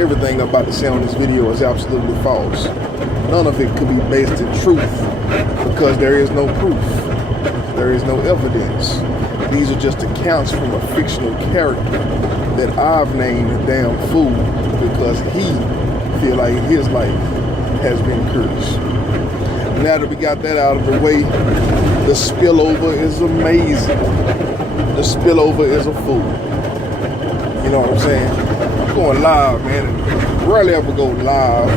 everything I'm about to say on this video is absolutely false. None of it could be based in truth because there is no proof. There is no evidence. These are just accounts from a fictional character that I've named a damn fool because he feel like his life has been cursed. Now that we got that out of the way, the spillover is amazing. The spillover is a fool. You know what I'm saying? I'm going live, man. Rarely ever go live.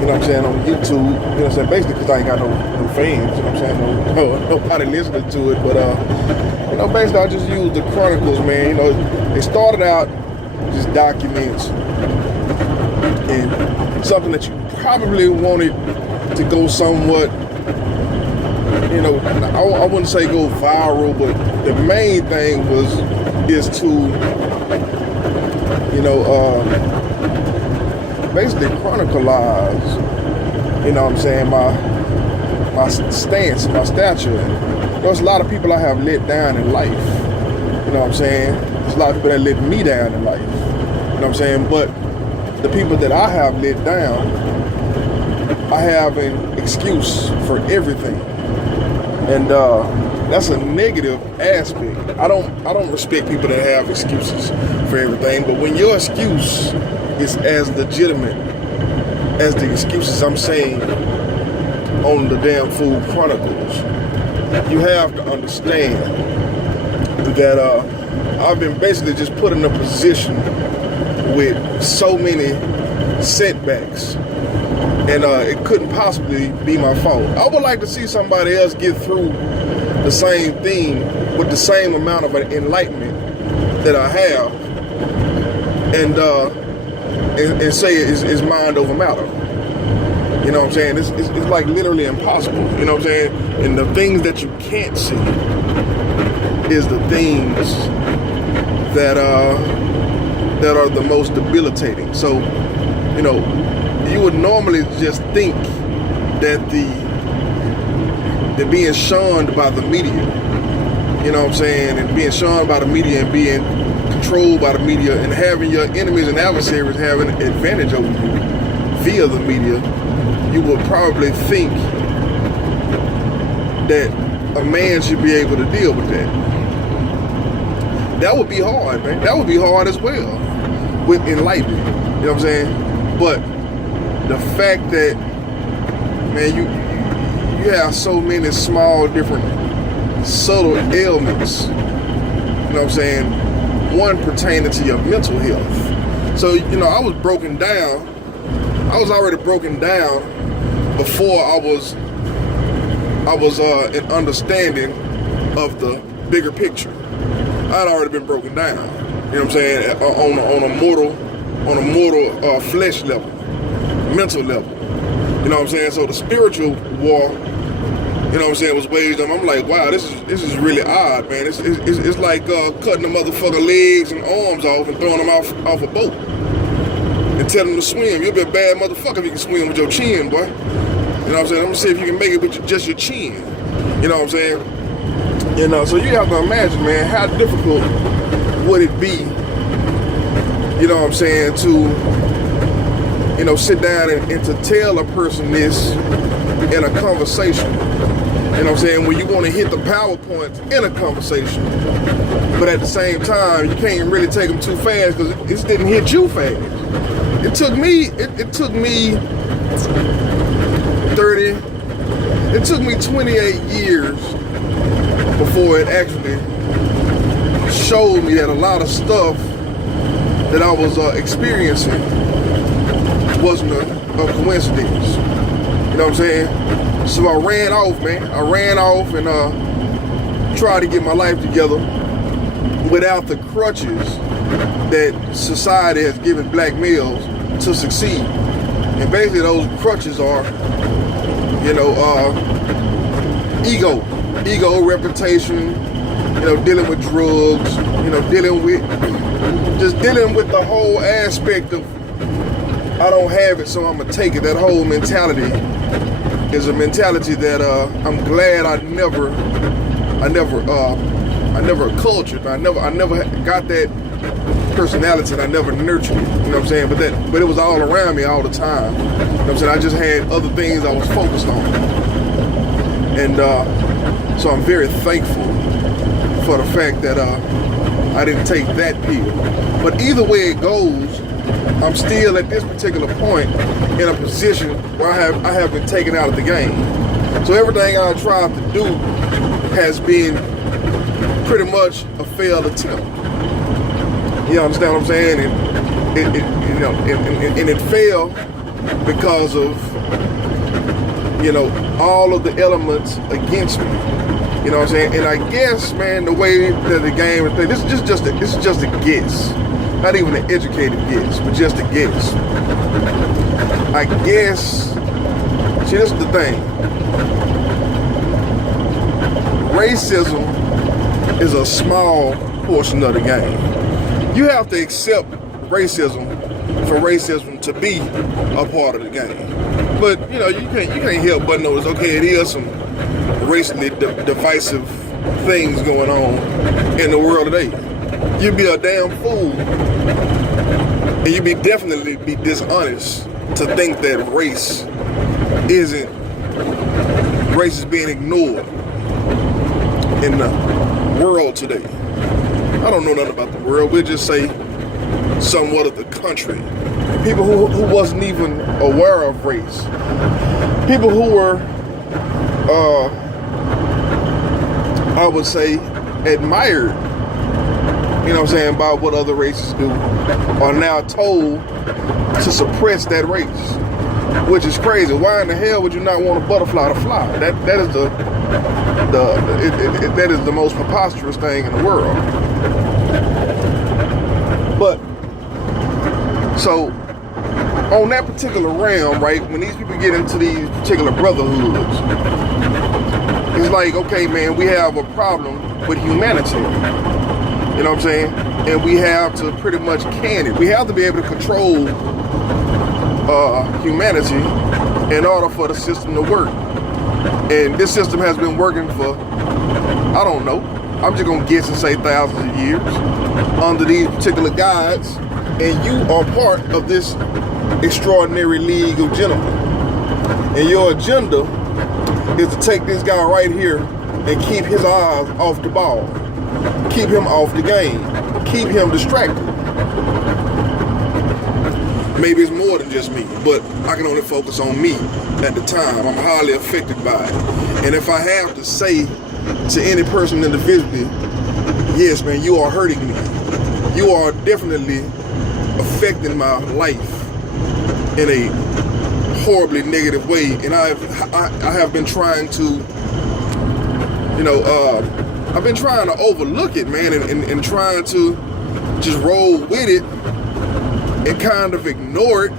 You know what I'm saying, on YouTube, you know what I'm saying, basically because I ain't got no fans, you know what I'm saying, nobody listening to it, but, you know, basically I just use the Chronicles, man. You know, they started out just documents and something that you probably wanted to go somewhat, you know, I wouldn't say go viral, but the main thing is to, you know, basically chronicleize, you know what I'm saying, my stance, my stature. There's a lot of people I have let down in life, you know what I'm saying? There's a lot of people that let me down in life, you know what I'm saying? But the people that I have let down, I have an excuse for everything. And that's a negative aspect. I don't respect people that have excuses for everything, but when your excuse is as legitimate as the excuses I'm saying on the damn Fool Chronicles, you have to understand that I've been basically just put in a position with so many setbacks, and it couldn't possibly be my fault. I would like to see somebody else get through the same thing with the same amount of enlightenment that I have, and say it's mind over matter. You know what I'm saying? It's like literally impossible. You know what I'm saying? And the things that you can't see is the things that are the most debilitating. So, you know, you would normally just think that the being shunned by the media, you know what I'm saying, and being shunned by the media and being controlled by the media and having your enemies and adversaries having an advantage over you via the media, you would probably think that a man should be able to deal with that. That would be hard, man. That would be hard as well with enlightenment. You know what I'm saying? But the fact that, man, you have so many small, different, subtle ailments, you know what I'm saying? One pertaining to your mental health. So, you know, I was broken down. I was already broken down before I was an understanding of the bigger picture. I'd already been broken down. You know what I'm saying? On a mortal flesh level, mental level. You know what I'm saying? So the spiritual war, you know what I'm saying, was waged on. I'm like, wow, this is really odd, man. It's like cutting the motherfucker legs and arms off and throwing them off a boat and telling them to swim. You'll be a bad motherfucker if you can swim with your chin, boy. You know what I'm saying? I'm gonna see if you can make it with just your chin. You know what I'm saying? You know, so you have to imagine, man, how difficult would it be, you know what I'm saying, to, you know, sit down and to tell a person this in a conversation. You know what I'm saying? When you want to hit the PowerPoint in a conversation, but at the same time, you can't really take them too fast because it didn't hit you fast. It took me 28 years before it actually showed me that a lot of stuff that I was experiencing wasn't a coincidence. You know what I'm saying? So I ran off, man. I ran off and tried to get my life together without the crutches that society has given black males to succeed. And basically those crutches are, you know, ego, reputation, you know, dealing with drugs, you know, dealing with the whole aspect of I don't have it, so I'm gonna take it. That whole mentality is a mentality that I'm glad I never cultured. I never got that personality, and I never nurtured it. You know what I'm saying? But it was all around me all the time. You know what I'm saying? I just had other things I was focused on, and so I'm very thankful for the fact that I didn't take that pill. But either way it goes, I'm still at this particular point in a position where I have been taken out of the game. So everything I tried to do has been pretty much a failed attempt. You understand what I'm saying? And it failed because of, you know, all of the elements against me. You know what I'm saying? And I guess, man, the way that the game is played, this is just a guess. Not even an educated guess, but just a guess. I guess, see, this is the thing. Racism is a small portion of the game. You have to accept racism for racism to be a part of the game. But, you know, you can't help but notice, okay, it is some racially divisive things going on in the world today. You'd be a damn fool, and you'd be definitely be dishonest to think that race is being ignored in the world today. I don't know nothing about the world. We'll just say somewhat of the country. People who wasn't even aware of race. People who were, I would say, admired, you know what I'm saying, by what other races do, are now told to suppress that race, which is crazy. Why in the hell would you not want a butterfly to fly? That is the most preposterous thing in the world. But so on that particular realm, right, when these people get into these particular brotherhoods, it's like, okay, man, we have a problem with humanity. You know what I'm saying? And we have to pretty much can it. We have to be able to control humanity in order for the system to work. And this system has been working for, I don't know, I'm just gonna guess and say thousands of years under these particular guides, and you are part of this extraordinary league of gentlemen. And your agenda is to take this guy right here and keep his eyes off the ball, keep him off the game, keep him distracted. Maybe it's more than just me, but I can only focus on me at the time. I'm highly affected by it. And if I have to say to any person individually, yes, man, you are hurting me. You are definitely affecting my life in a horribly negative way. And I have been trying to, you know, I've been trying to overlook it, man, and trying to just roll with it and kind of ignore it.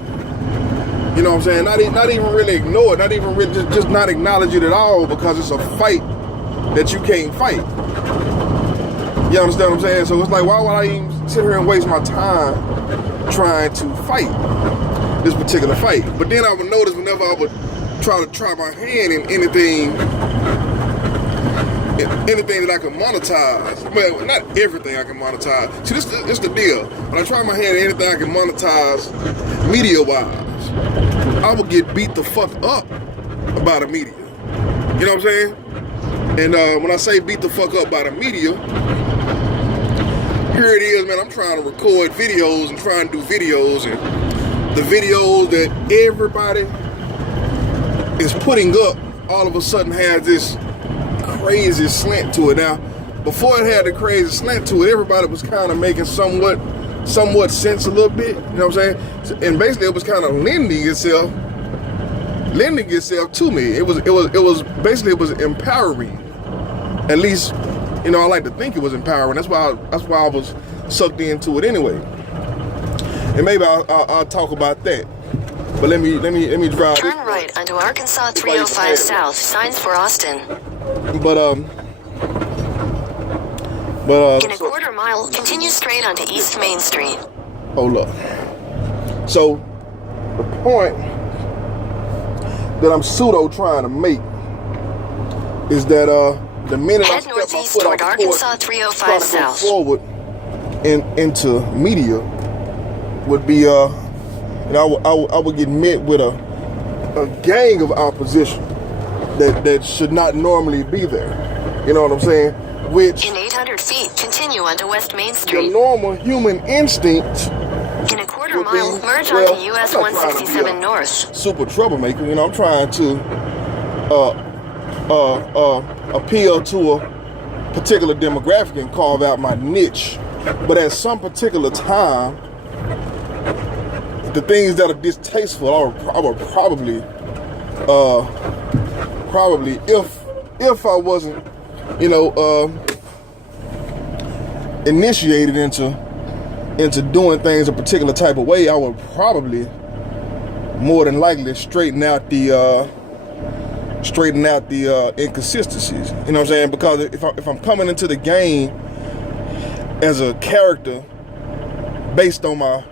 You know what I'm saying? Not even really ignore it, not even really just not acknowledge it at all, because it's a fight that you can't fight. You understand what I'm saying? So it's like, why would I even sit here and waste my time trying to fight this particular fight? But then I would notice whenever I would try my hand in anything that I can monetize. Well, not everything I can monetize. See, this is the deal. When I try my hand in anything I can monetize media-wise, I would get beat the fuck up by the media. You know what I'm saying? And when I say beat the fuck up by the media, here it is, man, I'm trying to record videos and trying to do videos, and the videos that everybody is putting up all of a sudden has this crazy slant to it. Now, before it had the crazy slant to it, everybody was kind of making somewhat sense a little bit. You know what I'm saying? And basically, it was kind of lending itself to me. It was empowering. At least, you know, I like to think it was empowering. That's why I was sucked into it anyway. And maybe I'll talk about that. But let me drive. Turn right onto Arkansas 305 South, signs for Austin. But in a quarter mile, continue straight onto East Main Street. Hold up. So the point that I'm pseudo trying to make is that the minute head northeast toward Arkansas 305 South forward, into media would be I would get met with a gang of opposition that should not normally be there. You know what I'm saying? Which in 800 feet, continue onto West Main the Street. normal human instinct In a quarter would be, mile, merge well, onto US I'm not trying to be 167 a North. super troublemaker. You know, I'm trying to appeal to a particular demographic and carve out my niche. But at some particular time, the things that are distasteful, I would probably, if I wasn't, initiated into doing things a particular type of way, I would probably more than likely straighten out the inconsistencies. You know what I'm saying? Because if I'm coming into the game as a character based on my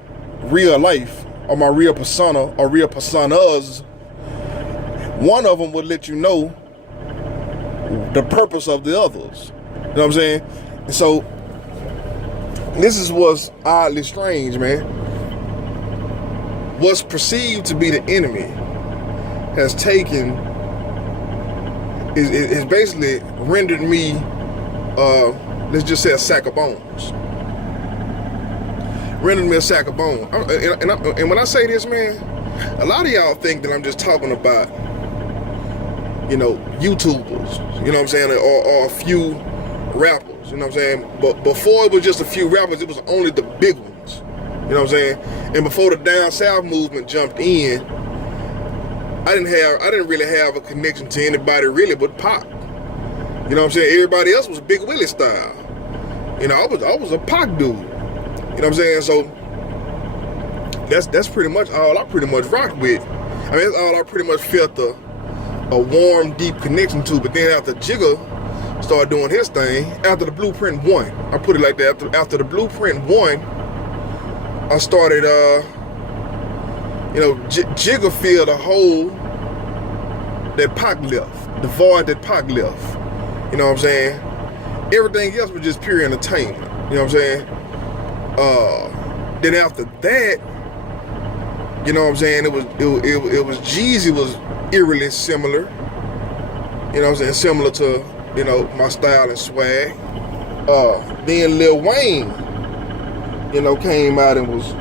real life or my real persona or real personas, one of them would let you know the purpose of the others. You know what I'm saying? And so this is what's oddly strange, man. What's perceived to be the enemy has taken is basically rendered me let's just say a sack of bones. Rendered me a sack of bones. And when I say this, man, a lot of y'all think that I'm just talking about, YouTubers, you know what I'm saying, or a few rappers, you know what I'm saying? But before it was just a few rappers, it was only the big ones, you know what I'm saying? And before the Down South movement jumped in, I didn't really have a connection to anybody really but Pac. You know what I'm saying? Everybody else was Big Willie style. I was a Pac dude. You know what I'm saying? So that's pretty much all I pretty much rocked with. I mean, that's all I pretty much felt a warm, deep connection to. But then after Jigga started doing his thing, after the Blueprint 1, I put it like that, after the Blueprint 1, I started, Jigga filled a hole that Pac left, the void that Pac left. You know what I'm saying? Everything else was just pure entertainment. You know what I'm saying? Then after that, you know what I'm saying? It was Jeezy was eerily similar. You know what I'm saying? Similar to, my style and swag. Then Lil Wayne, came out and was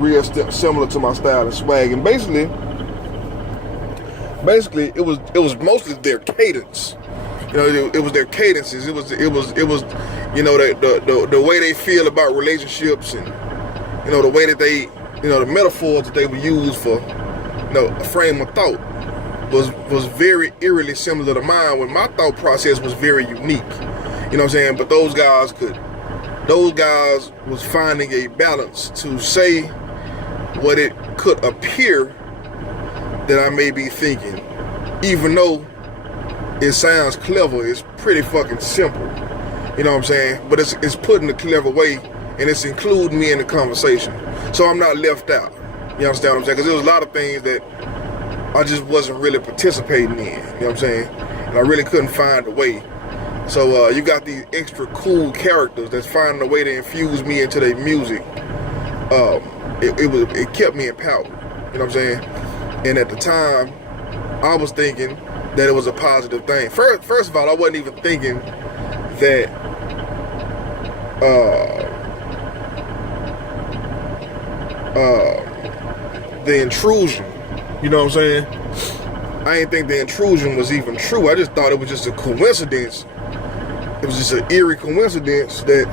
real similar to my style and swag. And basically, it was mostly their cadence. It was their cadences. It was the way they feel about relationships, and the way that they, the metaphors that they would use for, a frame of thought was very eerily similar to mine, when my thought process was very unique. You know what I'm saying? But those guys was finding a balance to say what it could appear that I may be thinking, even though it sounds clever. It's pretty fucking simple. You know what I'm saying? But it's put in a clever way, and it's including me in the conversation. So I'm not left out. You understand what I'm saying? Because there was a lot of things that I just wasn't really participating in. You know what I'm saying? And I really couldn't find a way. So you got these extra cool characters that's finding a way to infuse me into their music. It kept me empowered. You know what I'm saying? And at the time, I was thinking that it was a positive thing. First of all, I wasn't even thinking that the intrusion, you know what I'm saying? I didn't think the intrusion was even true. I just thought it was just a coincidence. It was just an eerie coincidence that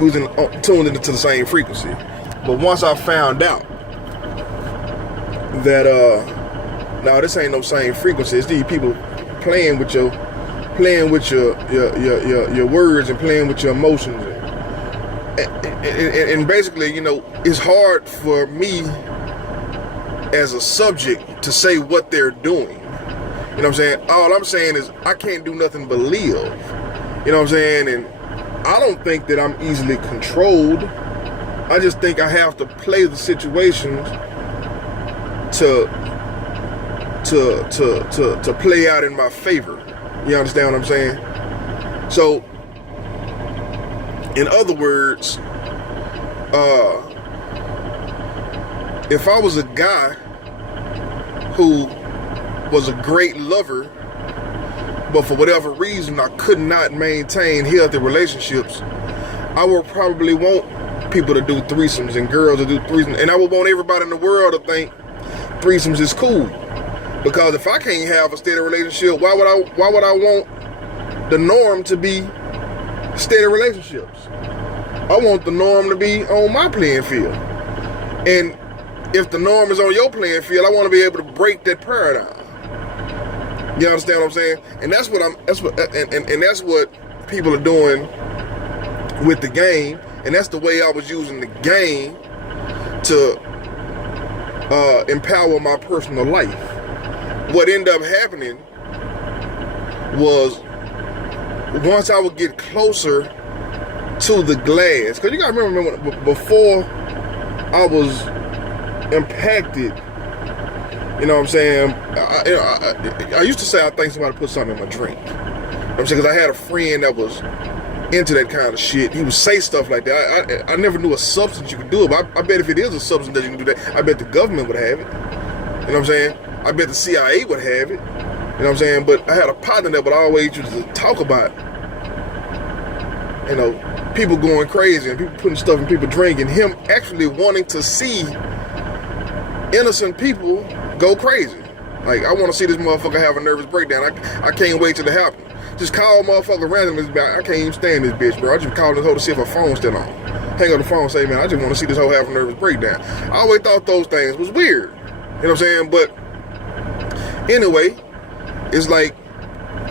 we was tuned into the same frequency. But once I found out that no, this ain't no same frequency. It's these people playing with your words and playing with your emotions, and basically, it's hard for me as a subject to say what they're doing. You know what I'm saying? All I'm saying is I can't do nothing but live. You know what I'm saying? And I don't think that I'm easily controlled. I just think I have to play the situations to play out in my favor. You understand what I'm saying? So In other words, if I was a guy who was a great lover, but for whatever reason I could not maintain healthy relationships, I would probably want people to do threesomes and girls to do threesomes, and I would want everybody in the world to think threesomes is cool. Because if I can't have a steady relationship, why would I want the norm to be steady relationships? I want the norm to be on my playing field. And if the norm is on your playing field, I want to be able to break that paradigm. You understand what I'm saying? And that's what that's what people are doing with the game, and that's the way I was using the game to empower my personal life. What ended up happening was, once I would get closer to the glass, because you gotta remember before I was impacted, you know what I'm saying? I used to say I think somebody put something in my drink. You know what I'm saying? Because I had a friend that was into that kind of shit. He would say stuff like that. I never knew a substance you could do it, but I bet if it is a substance that you can do that, I bet the government would have it. You know what I'm saying? I bet the CIA would have it. You know what I'm saying? But I had a partner that would always used to talk about, you know, people going crazy and people putting stuff in people drinking, him actually wanting to see innocent people go crazy. Like, I want to see this motherfucker have a nervous breakdown. I can't wait till it happens. Just call a motherfucker randomly. I can't even stand this bitch, bro. I just call this hoe to see if her phone's still on. Hang up the phone and say, man, I just want to see this hoe have a nervous breakdown. I always thought those things was weird. You know what I'm saying? But anyway, it's like,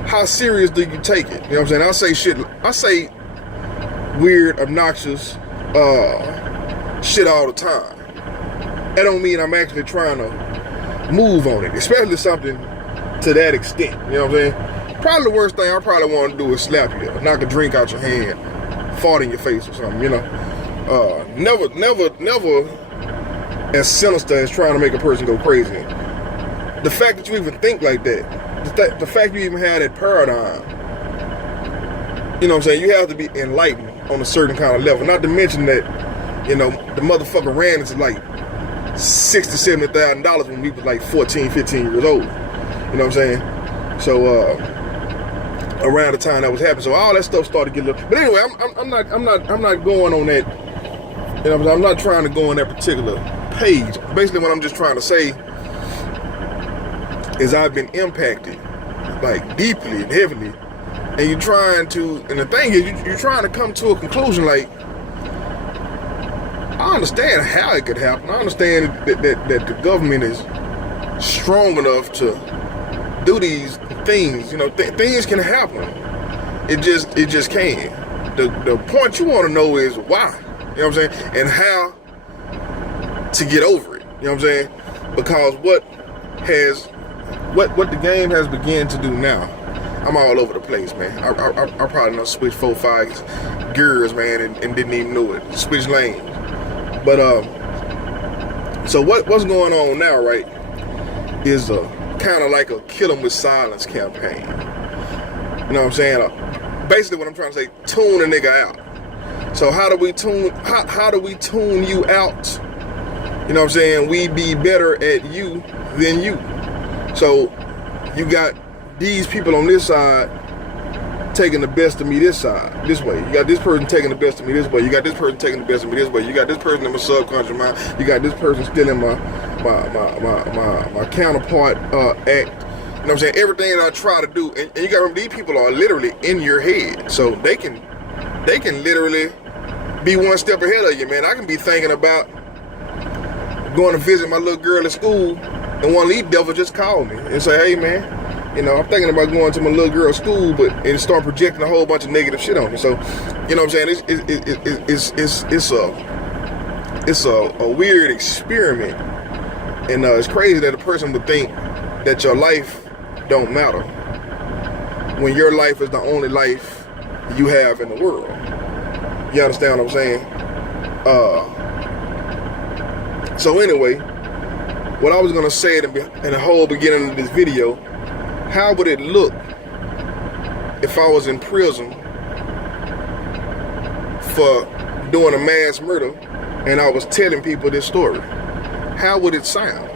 how serious do you take it? You know what I'm saying? I say weird, obnoxious shit all the time. That don't mean I'm actually trying to move on it, especially something to that extent. You know what I'm saying? Probably the worst thing I probably want to do is slap you, or knock a drink out your hand, fart in your face or something, you know. Never as sinister as trying to make a person go crazy. The fact that you even think like that, the fact you even have that paradigm, you know what I'm saying, you have to be enlightened on a certain kind of level. Not to mention that, you know, the motherfucker ran into like $60,000, $70,000 when we was like 14, 15 years old. You know what I'm saying? So around the time that was happening, so all that stuff started to get a little. But anyway, I'm not going on that. You know, I'm not trying to go on that particular page. Basically, what I'm just trying to say is I've been impacted, like, deeply and heavily, and you're trying to. And the thing is, you're trying to come to a conclusion. Like, I understand how it could happen. I understand that the government is strong enough to do these things. You know, things can happen. It just can. The point you want to know is why. You know what I'm saying? And how to get over it. You know what I'm saying? Because what the game has begun to do now, I'm all over the place, man. I probably done switched 4-5 gears, man, and didn't even know it. Switch lanes. But so what's going on now, right, is kind of like a kill 'em with silence campaign. You know what I'm saying? Basically what I'm trying to say, tune a nigga out. So how do we tune you out? You know what I'm saying? We be better at you than you. So you got these people on this side taking the best of me this way. You got this person taking the best of me this way. You got this person taking the best of me this way. You got this person in my subconscious mind. You got this person still in my counterpart act. You know what I'm saying? Everything that I try to do, and you got to remember, these people are literally in your head, so they can literally be one step ahead of you, man. I can be thinking about going to visit my little girl at school, and one of these devils just called me and say, hey, man, you know, I'm thinking about going to my little girl's school, and start projecting a whole bunch of negative shit on me. So, you know what I'm saying? It's a weird experiment, and it's crazy that a person would think that your life don't matter when your life is the only life you have in the world. You understand what I'm saying? So anyway, what I was gonna say in the whole beginning of this video, how would it look if I was in prison for doing a mass murder and I was telling people this story, how would it sound?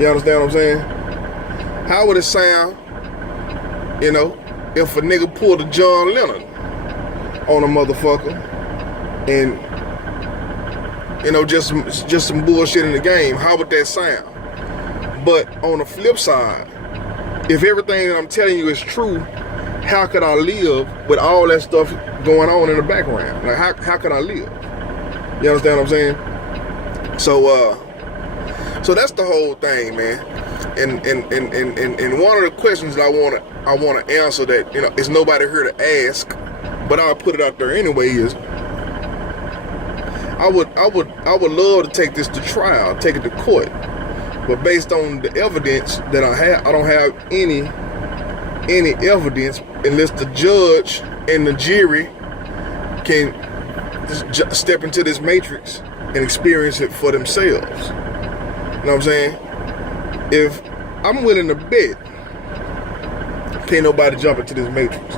You understand what I'm saying? How would it sound, you know, if a nigga pulled a John Lennon on a motherfucker and, you know, just some bullshit in the game? How would that sound? But on the flip side, if everything that I'm telling you is true, how could I live with all that stuff going on in the background? Like, how could I live? You understand what I'm saying? So that's the whole thing, man. And one of the questions that I wanna answer that, you know, is nobody here to ask, but I'll put it out there anyway, is I would love to take this to trial, take it to court. But based on the evidence that I have, I don't have any evidence unless the judge and the jury can just step into this matrix and experience it for themselves. You know what I'm saying? If I'm willing to bet, can't nobody jump into this matrix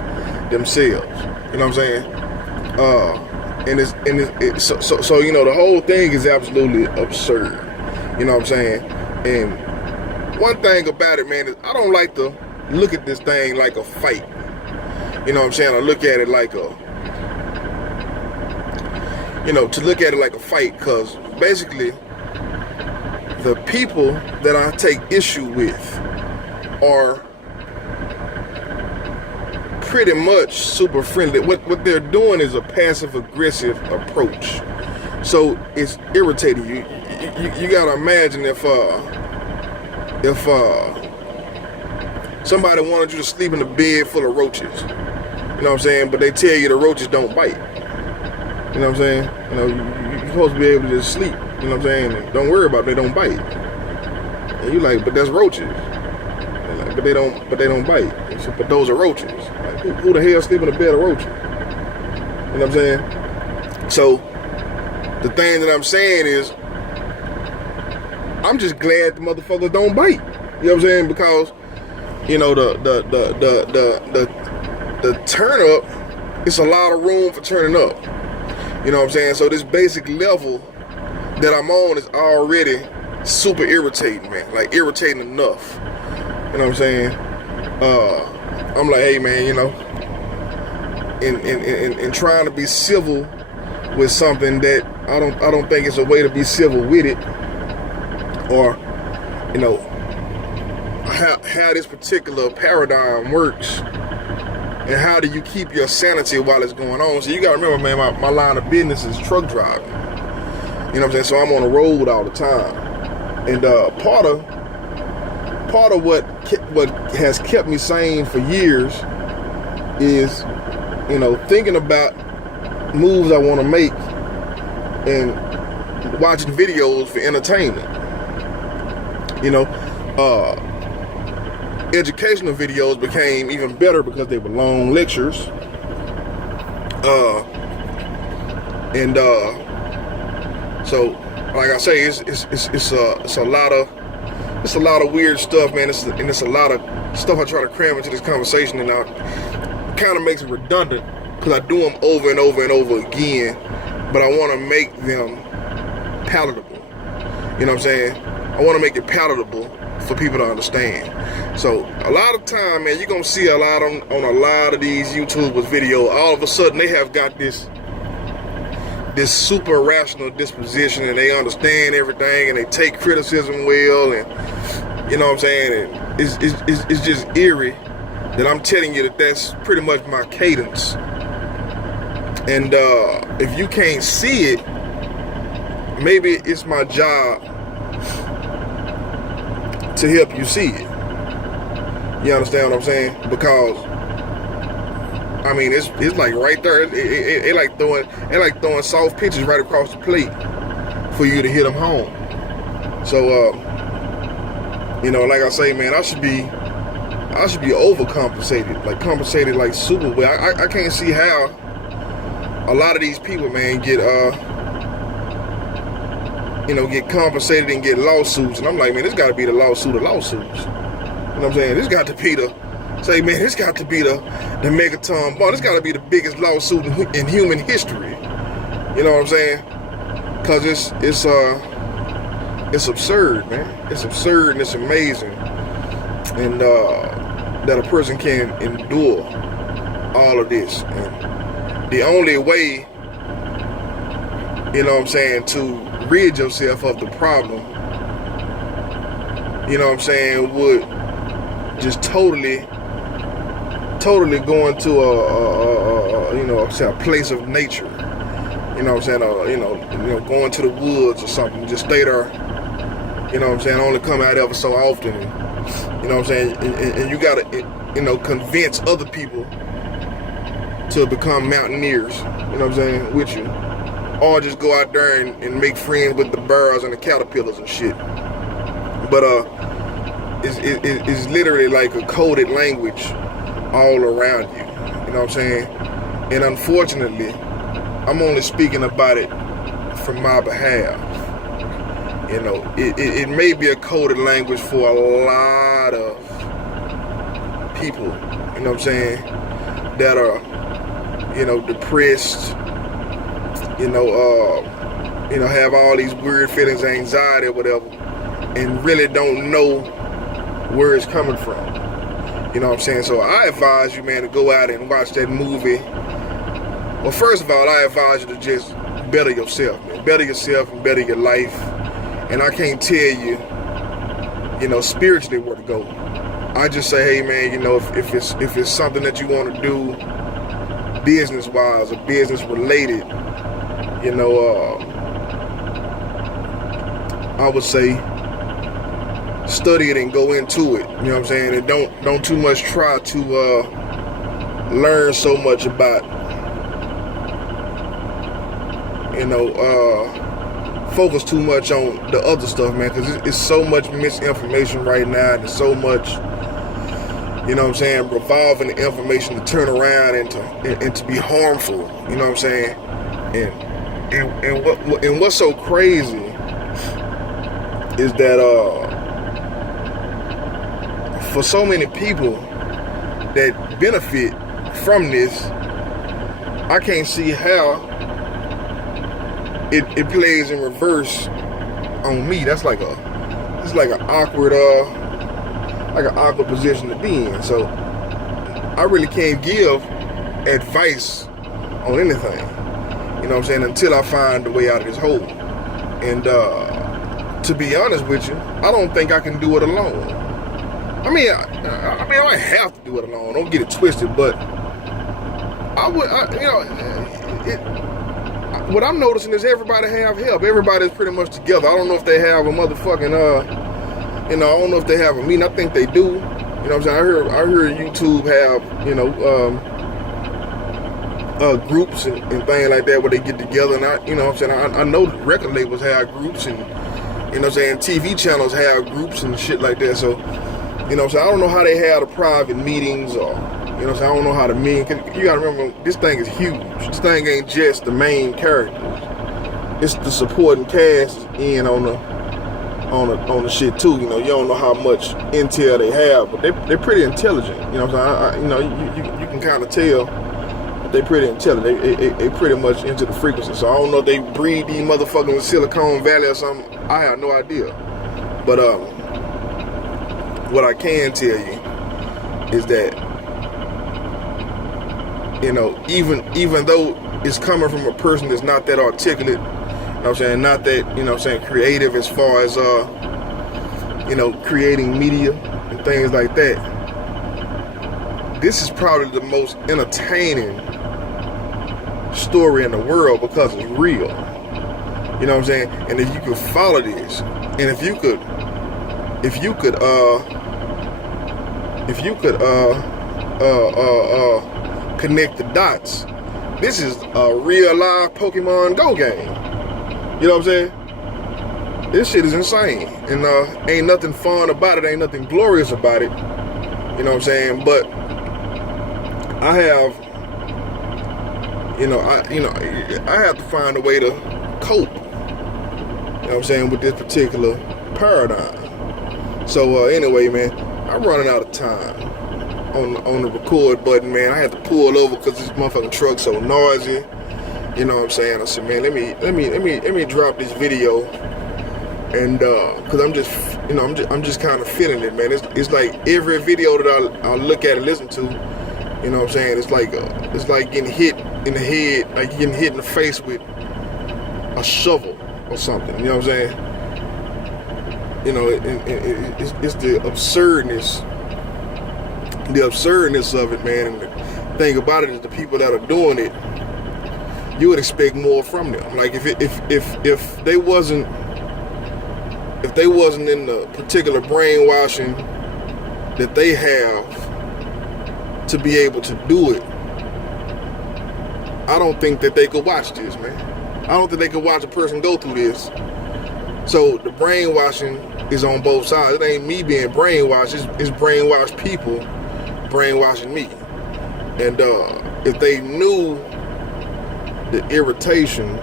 themselves. You know what I'm saying? So you know, the whole thing is absolutely absurd. You know what I'm saying? And one thing about it, man, is I don't like to look at this thing like a fight. You know what I'm saying? I look at it like to look at it like a fight, because basically the people that I take issue with are pretty much super friendly. What they're doing is a passive aggressive approach. So it's irritating you. You gotta imagine if somebody wanted you to sleep in a bed full of roaches, you know what I'm saying? But they tell you the roaches don't bite. You know what I'm saying? You know, you're supposed to be able to just sleep. You know what I'm saying? And don't worry about it, they don't bite. And you like, but that's roaches. Like, but they don't bite. So, but those are roaches. Like, who the hell sleep in a bed of roaches? You know what I'm saying? So the thing that I'm saying is, I'm just glad the motherfuckers don't bite. You know what I'm saying? Because, you know, the turn up, it's a lot of room for turning up. You know what I'm saying? So this basic level that I'm on is already super irritating, man. Like, irritating enough. You know what I'm saying? I'm like, hey, man, you know, in trying to be civil with something that I don't think it's a way to be civil with it, or, you know, how this particular paradigm works, and how do you keep your sanity while it's going on. So you gotta remember, man, my line of business is truck driving. You know what I'm saying? So I'm on the road all the time, and part of what has kept me sane for years is, you know, thinking about moves I want to make and watching videos for entertainment. You know, educational videos became even better because they were long lectures. So like I say, it's a lot of weird stuff, man. It's a lot of stuff I try to cram into this conversation, and it kind of makes it redundant because I do them over and over and over again, but I want to make them palatable. You know what I'm saying? I want to make it palatable for people to understand. So a lot of time, man, you're gonna see a lot on a lot of these YouTubers video. All of a sudden, they have got this super rational disposition, and they understand everything, and they take criticism well, and you know what I'm saying? And it's just eerie that I'm telling you that that's pretty much my cadence. And if you can't see it, maybe it's my job to help you see it. You understand what I'm saying? Because I mean, it's like right there. It like throwing soft pitches right across the plate for you to hit them home. So you know, like I say, man, I should be overcompensated, like compensated like super well. I can't see how a lot of these people, man, get get compensated and get lawsuits. And I'm like, man, this got to be the lawsuit of lawsuits. You know what I'm saying? This got to be the say, man, this got to be the Megaton Ball. This got to be the biggest lawsuit in human history. You know what I'm saying? Cause it's absurd, man. It's absurd and it's amazing, and that a person can endure all of this. And the only way, you know what I'm saying, to rid yourself of the problem, you know what I'm saying, would just totally go into a place of nature. You know what I'm saying? Going to the woods or something. Just stay there. You know what I'm saying? Only come out ever so often. And, you know what I'm saying? And you gotta, convince other people to become mountaineers. You know what I'm saying? With you, or just go out there and make friends with the birds and the caterpillars and shit. But it's literally like a coded language all around you. You know what I'm saying? And unfortunately, I'm only speaking about it from my behalf. You know, it may be a coded language for a lot of people, you know what I'm saying, that are, depressed, have all these weird feelings, anxiety or whatever, and really don't know where it's coming from. You know what I'm saying? So I advise you, man, to go out and watch that movie. Well, first of all, I advise you to just better yourself, man. Better yourself and better your life. And I can't tell you, spiritually where to go. I just say, hey, man, if it's something that you want to do business-wise or business-related, I would say study it and go into it. You know what I'm saying? And don't too much try to learn so much about, focus too much on the other stuff, man, because it's so much misinformation right now. There's so much, revolving the information to turn around and to be harmful. You know what I'm saying? And what's so crazy is that for so many people that benefit from this, I can't see how it plays in reverse on me. It's like an awkward position to be in. So I really can't give advice on anything, you know what I'm saying, until I find the way out of this hole. And to be honest with you, I don't think I can do it alone. I mean, I might have to do it alone. Don't get it twisted, but what I'm noticing is everybody have help. Everybody's pretty much together. I don't know if they have a motherfucking, I don't know if they have a meeting. I think they do. You know what I'm saying? I heard YouTube have, groups and things like that where they get together. And I know record labels have groups and, TV channels have groups and shit like that. So, I don't know how they have the private meetings or, I don't know how to mean. You gotta remember, this thing is huge. This thing ain't just the main characters. It's the supporting cast in on the shit too. You don't know how much intel they have, but they're pretty intelligent. You know what I'm saying? You can kind of tell that they're pretty intelligent. They pretty much into the frequency. So I don't know if they breed these motherfuckers in Silicon Valley or something. I have no idea. But what I can tell you is that, even though it's coming from a person that's not that articulate, not that, creative as far as, creating media and things like that, this is probably the most entertaining story in the world because it's real. You know what I'm saying? And if you could follow this, and if you could connect the dots, this is a real live Pokemon Go game. You know what I'm saying? This shit is insane. And ain't nothing fun about it, ain't nothing glorious about it. You know what I'm saying? But I have, I have to find a way to cope. You know what I'm saying, with this particular paradigm. So anyway, man, I'm running out of time on the record button, man. I had to pull over because this motherfucking truck's so noisy. You know what I'm saying? I said, man, let me drop this video, and cause I'm just, you know, I'm just kind of feeling it, man. It's like every video that I look at and listen to, you know what I'm saying? It's like getting hit in the head, like getting hit in the face with a shovel or something. You know what I'm saying? You know, it's the absurdness of it, man. And the thing about it is the people that are doing it, you would expect more from them. Like if they wasn't in the particular brainwashing that they have to be able to do it, I don't think that they could watch this, man. I don't think they could watch a person go through this. So the brainwashing is on both sides. It ain't me being brainwashed. It's brainwashed people brainwashing me. And if they knew the irritation,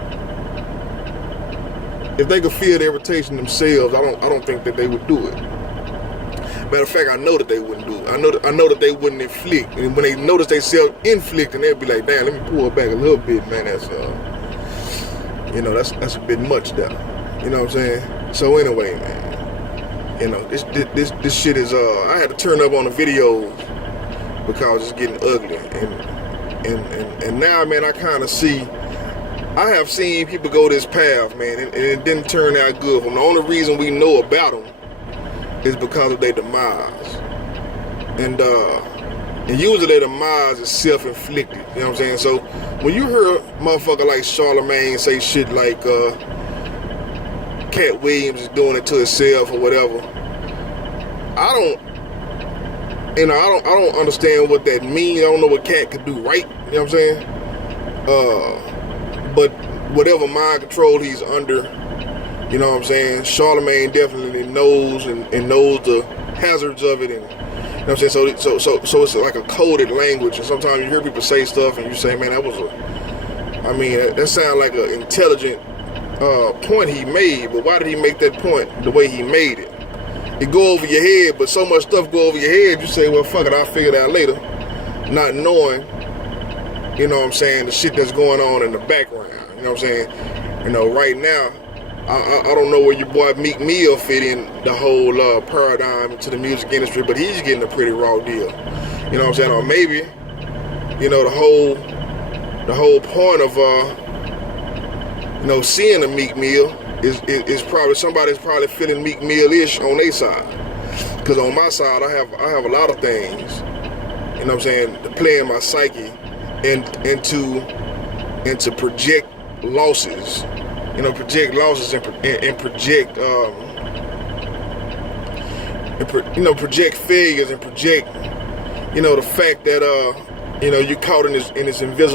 if they could feel the irritation themselves, I don't think that they would do it. Matter of fact, I know that they wouldn't do it. I know that they wouldn't inflict. And when they notice they self-inflicting, they'd be like, damn, let me pull back a little bit, man. That's you know, that's a bit much there. You know what I'm saying? So anyway, man, you know, this shit is I had to turn up on the video because it's getting ugly, and now, man, I kind of see. I have seen people go this path, man, and it didn't turn out good for them. The only reason we know about them is because of their demise, and usually their demise is self-inflicted. You know what I'm saying? So when you hear a motherfucker like Charlamagne say shit like Cat Williams is doing it to himself or whatever, I don't understand what that means. I don't know what Cat could do right. You know what I'm saying? But whatever mind control he's under, you know what I'm saying, Charlamagne definitely knows and knows the hazards of it, and you know what I'm saying. So it's like a coded language, and sometimes you hear people say stuff and you say, man, that sounds like an intelligent point he made, but why did he make that point the way he made it? It go over your head, but so much stuff go over your head, you say, well, fuck it, I'll figure it out later, not knowing, you know what I'm saying, the shit that's going on in the background. You know what I'm saying? You know, right now, I don't know where your boy Meek Mill fit in the whole paradigm to the music industry, but he's getting a pretty raw deal. You know what I'm saying? Or maybe, you know, the whole point of you know, seeing a Meek Mill is probably somebody's probably feeling Meek Mill-ish on their side. Because on my side, I have a lot of things, you know what I'm saying, to play in my psyche and to project losses, you know, project losses and project project failures and project, you know, the fact that you know, you're caught in this invisible